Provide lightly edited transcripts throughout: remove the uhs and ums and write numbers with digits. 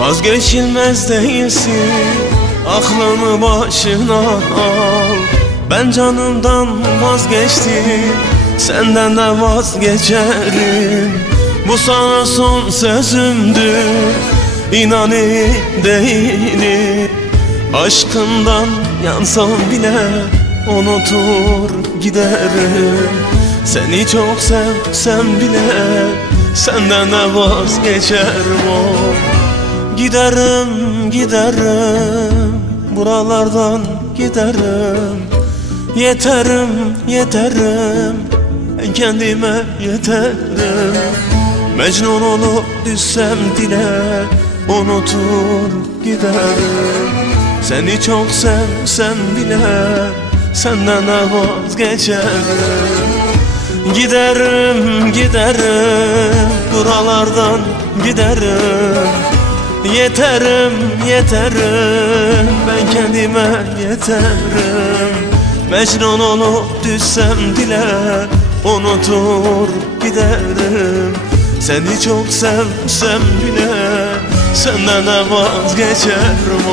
Vazgeçilmez değilsin, aklını başına al. Ben canımdan vazgeçtim, senden de vazgeçerim. Bu sana son sözümdür, inan iyi değilim. Aşkından yansam bile unutur giderim. Seni çok sevsem bile senden de vazgeçerim. Giderim, giderim, buralardan giderim. Yeterim, yeterim, ben kendime yeterim. Mecnun olup düşsem dile unutur giderim. Seni çok sevsem bile senden de vazgeçerim. Giderim, giderim, buralardan giderim. Yeterim, yeterim, ben kendime yeterim. Mecnun olup düşsem dile unutur giderim. Seni çok sevsem bile senden de vazgeçerim.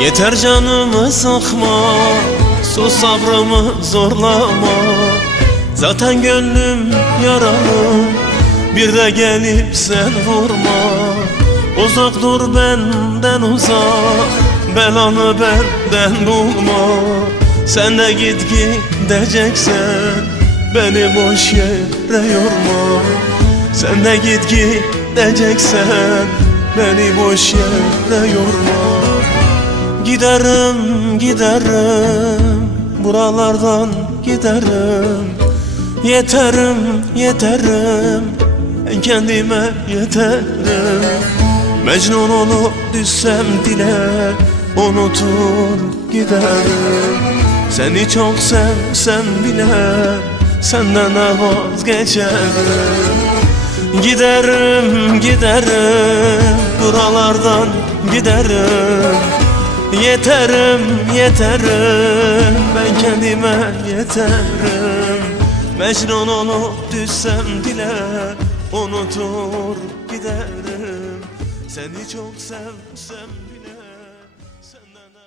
Yeter canımı sıkma, sus sabrımı zorlama. Zaten gönlüm yaralı, bir de gelip sen vurma. Uzak dur benden uzak, belanı benden bulma. Sen de git gideceksen, beni boş yere yorma. Sen de git gideceksen, beni boş yere yorma. Giderim, giderim, buralardan giderim. Yeterim, yeterim, ben kendime yeterim. Mecnun olup düşsem dile unutur giderim. Seni çok sevsem bile senden de vazgeçerim. Giderim, giderim, buralardan giderim. Yeterim, yeterim, ben kendime yeterim. Mecnun olup düşsem dile unutur giderim. Seni çok sevsem bile senden de